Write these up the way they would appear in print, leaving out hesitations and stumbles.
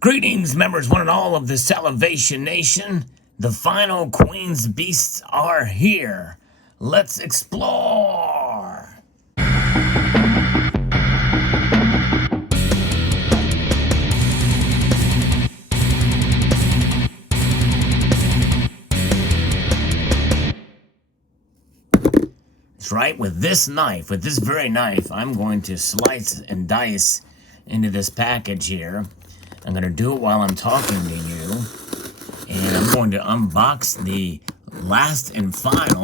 Greetings, members, one and all of the Salivation Nation. The final Queen's Beasts are here. Let's explore. That's right, with this very knife, I'm going to slice and dice into this package here. I'm going to do it while I'm talking to you, and I'm going to unbox the last and final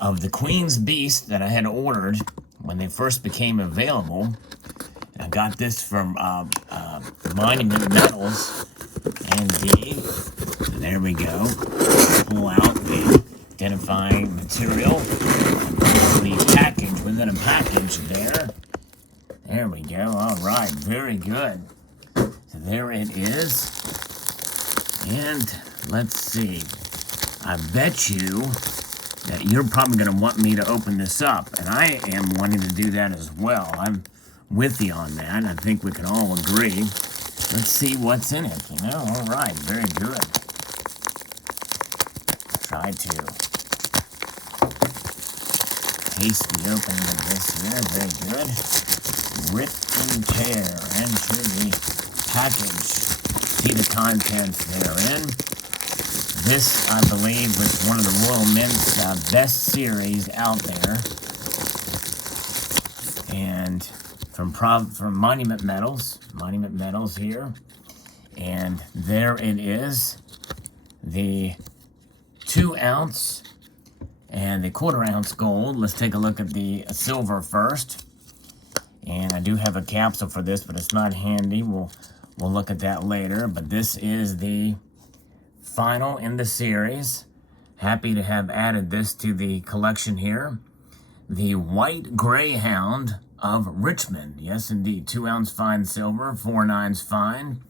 of the Queen's Beast that I had ordered when they first became available. I got this from Monument Metals, and there we go. Pull out the identifying material, the package within a package there. There we go. All right, very good. So there it is. And let's see. I bet you that you're probably going to want me to open this up. And I am wanting to do that as well. I'm with you on that. I think we can all agree. Let's see what's in it. All right. Very good. Try to taste the opening of this here. Very good. Rip and tear into the package. See the contents therein. This, I believe, was one of the Royal Mint's best series out there. And from Monument Metals here. And there it is. The 2 ounce and the 1/4 ounce gold. Let's take a look at the silver first. And I do have a capsule for this, but it's not handy. We'll look at that later. But this is the final in the series. Happy to have added this to the collection here. The White Greyhound of Richmond. Yes, indeed. 2 ounce fine silver, 4/9 fine.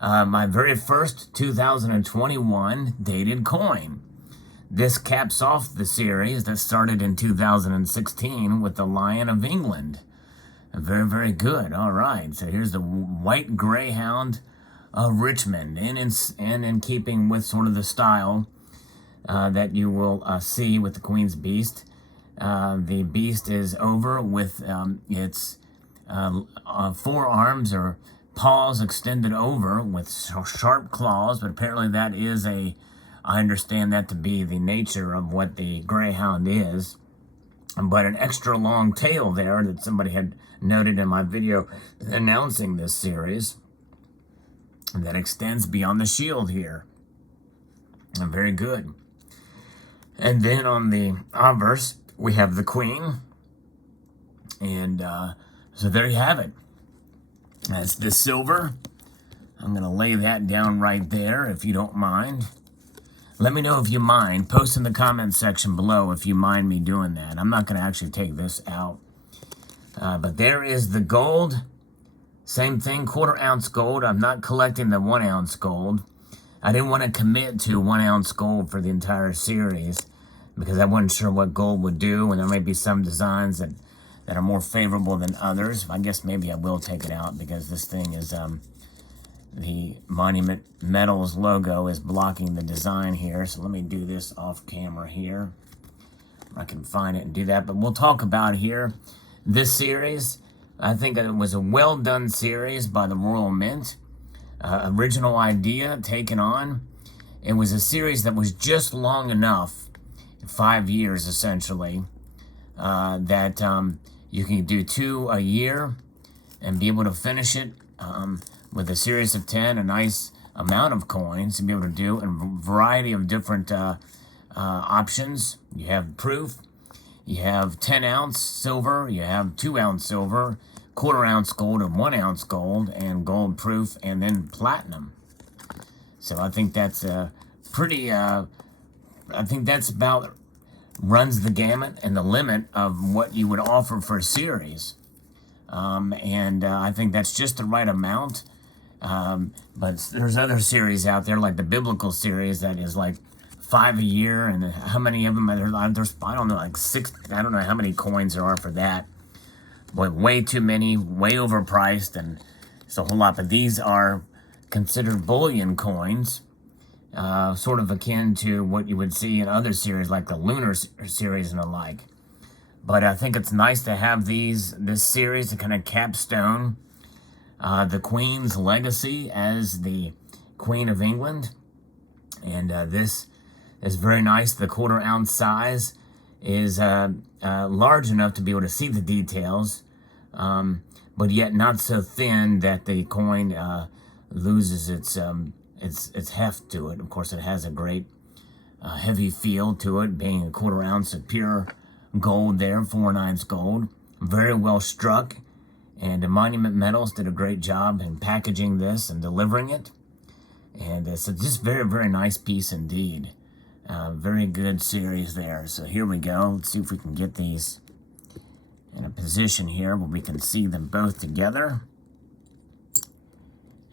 My very first 2021 dated coin. This caps off the series that started in 2016 with the Lion of England. Very, very good. All right. So here's the White Greyhound of Richmond. And in keeping with sort of the style that you will see with the Queen's Beast. The beast is over with its forearms or paws extended over with sharp claws. But apparently that is I understand that to be the nature of what the Greyhound is. But an extra long tail there that somebody had noted in my video announcing this series that extends beyond the shield here. And very good. And then on the obverse, we have the Queen. And so there you have it. That's the silver. I'm going to lay that down right there if you don't mind. Let me know if you mind. Post in the comment section below if you mind me doing that. I'm not going to actually take this out. But there is the gold. Same thing, 1/4 ounce gold. I'm not collecting the 1 ounce gold. I didn't want to commit to 1 ounce gold for the entire series because I wasn't sure what gold would do, and there may be some designs that are more favorable than others. I guess maybe I will take it out because this thing is... the Monument Metals logo is blocking the design here. So let me do this off camera here. I can find it and do that. But we'll talk about here this series. I think it was a well done series by the Royal Mint. Original idea taken on. It was a series that was just long enough, 5 years essentially, that you can do 2 a year and be able to finish it. With a series of 10, a nice amount of coins to be able to do, and a variety of different options. You have proof, you have 10 ounce silver, you have 2 ounce silver, 1/4 ounce gold, and 1 ounce gold, and gold proof, and then platinum. So I think that's a pretty, I think that's about runs the gamut and the limit of what you would offer for a series. I think that's just the right amount. But there's other series out there, like the biblical series, that is like 5 a year, and how many of them are there? There's, I don't know, like 6. I don't know how many coins there are for that. But way too many, way overpriced, and it's a whole lot. But these are considered bullion coins, sort of akin to what you would see in other series like the Lunar series and the like. But I think it's nice to have this series to kind of capstone the Queen's legacy as the Queen of England. And this is very nice. The 1/4 ounce size is large enough to be able to see the details, but yet not so thin that the coin loses its heft to it. Of course, it has a great heavy feel to it, being a 1/4 ounce of pure gold there, 4/9 gold. Very well struck, and Monument Metals did a great job in packaging this and delivering it. And it's just very, very nice piece indeed. Very good series there. So here we go. Let's see if we can get these in a position here where we can see them both together.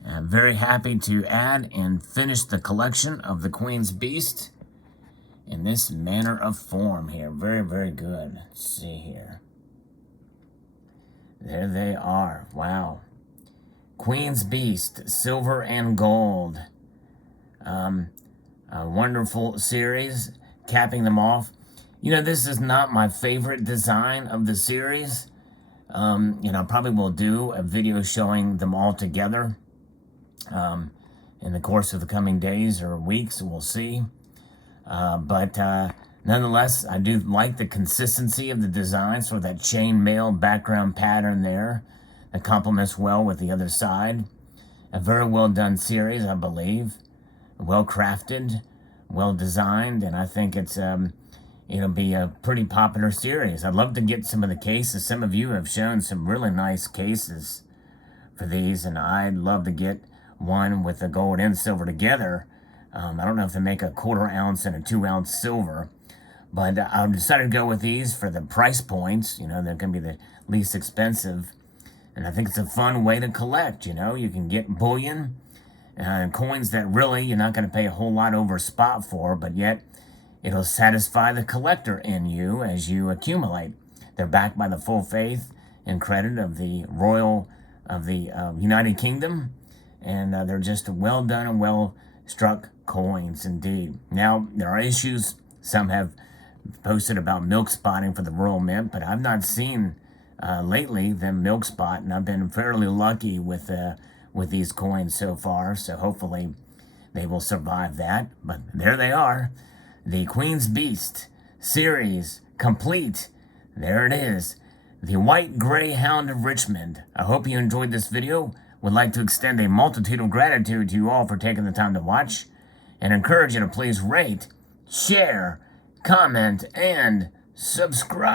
I'm very happy to add and finish the collection of the Queen's Beast in this manner of form here. Very, very good. Let's see here. There they are. Wow. Queen's Beast, silver and gold. A wonderful series, capping them off. You know, this is not my favorite design of the series. You know, probably will do a video showing them all together in the course of the coming days or weeks. We'll see. But nonetheless, I do like the consistency of the design, sort of that chainmail background pattern there that complements well with the other side. A very well done series, I believe. Well crafted, well designed, and I think it'll be a pretty popular series. I'd love to get some of the cases. Some of you have shown some really nice cases for these, and I'd love to get one with the gold and silver together. I don't know if they make a 1/4 ounce and a 2 ounce silver, but I decided to go with these for the price points. You know, they're going to be the least expensive, and I think it's a fun way to collect. You know, you can get bullion, coins that really you're not going to pay a whole lot over spot for, but yet it'll satisfy the collector in you as you accumulate. They're backed by the full faith and credit of the Royal of the United Kingdom, and they're just well done and well struck coins indeed. Now, there are issues. Some have posted about milk spotting for the Royal Mint, but I've not seen lately them milk spot, and I've been fairly lucky with these coins so far, so hopefully they will survive that. But there they are, the Queen's Beast series complete. There it is, the White Greyhound of Richmond. I hope you enjoyed this video. Would like to extend a multitude of gratitude to you all for taking the time to watch, and encourage you to please rate, share, comment, and subscribe.